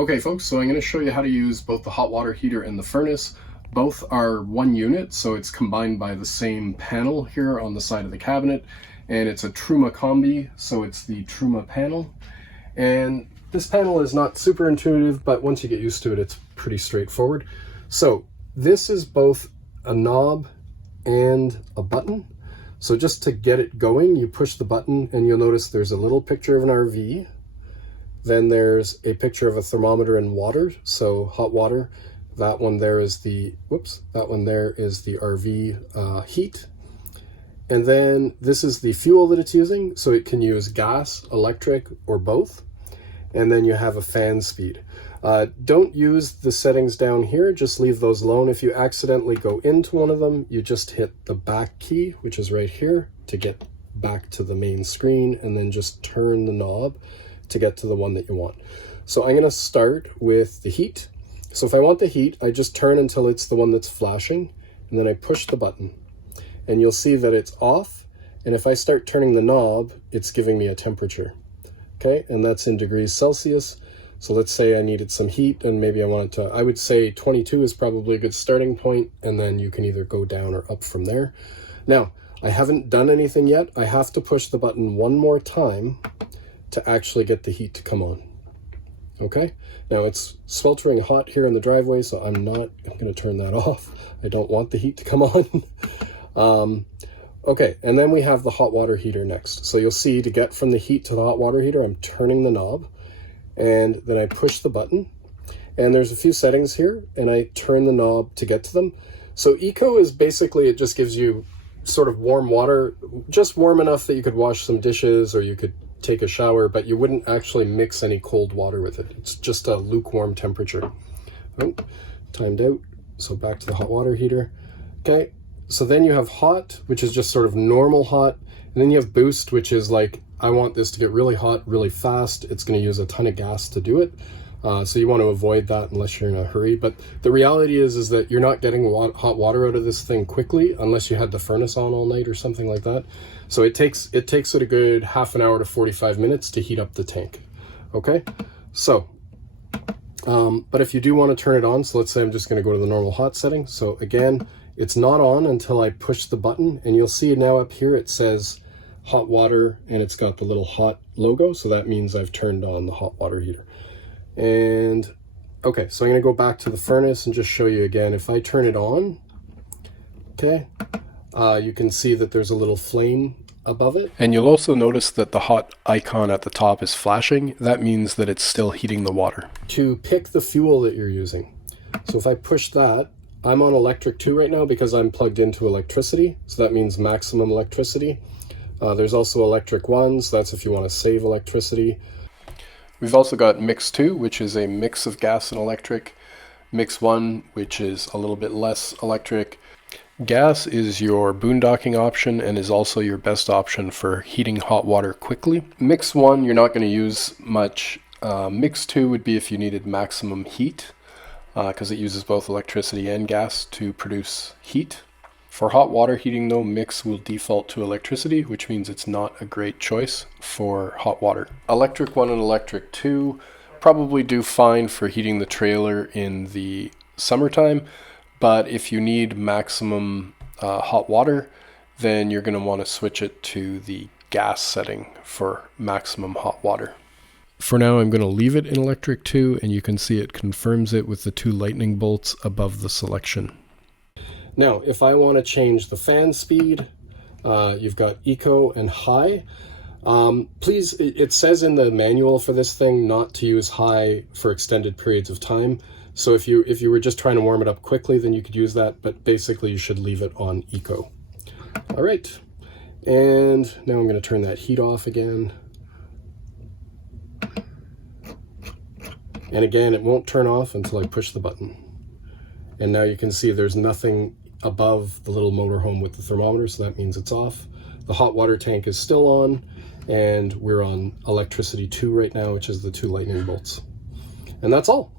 Okay folks, so I'm going to show you how to use both the hot water heater and the furnace. Both are one unit, so it's combined by the same panel here on the side of the cabinet, and it's a Truma combi, so it's the Truma panel. And this panel is not super intuitive, but once you get used to it, it's pretty straightforward. So this is both a knob and a button. So just to get it going, you push the button and you'll notice there's a little picture of an RV. Then there's a picture of a thermometer and water, so hot water. That one there is the, that one there is the RV heat. And then this is the fuel that it's using, so it can use gas, electric, or both. And then you have a fan speed. Don't use the settings down here, just leave those alone. If you accidentally go into one of them, you just hit the back key, which is right here, to get back to the main screen, and then just turn the knob to get to the one that you want. So I'm going to start with the heat. So if I want the heat, I just turn until it's the one that's flashing, and then I push the button. And you'll see that it's off, and if I start turning the knob, it's giving me a temperature. Okay, and that's in degrees Celsius. So let's say I needed some heat, and maybe I wanted to, I would say 22 is probably a good starting point, and then you can either go down or up from there. Now, I haven't done anything yet. I have to push the button one more time to actually get the heat to come on. Okay, now it's sweltering hot here in the driveway, so I'm going to turn that off. I don't want the heat to come on. Okay, and then we have the hot water heater next. So you'll see, to get from the heat to the hot water heater, I'm turning the knob, and then I push the button, and there's a few settings here, and I turn the knob to get to them. So Eco is basically, it just gives you sort of warm water, just warm enough that you could wash some dishes or you could take a shower, but you wouldn't actually mix any cold water with it. It's just a lukewarm temperature. Oh, timed out. So back to the hot water heater. Okay, so then you have hot, which is just sort of normal hot, and then you have boost, which is like, I want this to get really hot really fast. It's going to use a ton of gas to do it. So you want to avoid that unless you're in a hurry. But the reality is that you're not getting hot water out of this thing quickly unless you had the furnace on all night or something like that. So it takes it a good half an hour to 45 minutes to heat up the tank. Okay, so but if you do want to turn it on, so let's say I'm just going to go to the normal hot setting. So again, it's not on until I push the button, and you'll see now up here it says hot water, and it's got the little hot logo, so that means I've turned on the hot water heater. And okay, so I'm going to go back to the furnace and just show you again. If I turn it on, okay, you can see that there's a little flame above it. And you'll also notice that the hot icon at the top is flashing. That means that it's still heating the water. To pick the fuel that you're using. So if I push that, I'm on electric 2 right now because I'm plugged into electricity. So that means maximum electricity. There's also electric 1, so that's if you want to save electricity. We've also got mix 2, which is a mix of gas and electric. Mix 1, which is a little bit less electric. Gas is your boondocking option and is also your best option for heating hot water quickly. Mix 1, you're not going to use much. Mix 2 would be if you needed maximum heat, because it uses both electricity and gas to produce heat. For hot water heating though, mix will default to electricity, which means it's not a great choice for hot water. Electric 1 and electric 2 probably do fine for heating the trailer in the summertime, but if you need maximum hot water, then you're going to want to switch it to the gas setting for maximum hot water. For now, I'm going to leave it in electric 2, and you can see it confirms it with the 2 lightning bolts above the selection. Now, if I want to change the fan speed, you've got Eco and High. Please, it says in the manual for this thing not to use high for extended periods of time. So if you were just trying to warm it up quickly, then you could use that, but basically you should leave it on Eco. All right, and now I'm going to turn that heat off again. And again, it won't turn off until I push the button. And now you can see there's nothing above the little motorhome with the thermometer, so that means it's off. The hot water tank is still on, and we're on electricity 2 right now, which is the 2 lightning bolts. And that's all.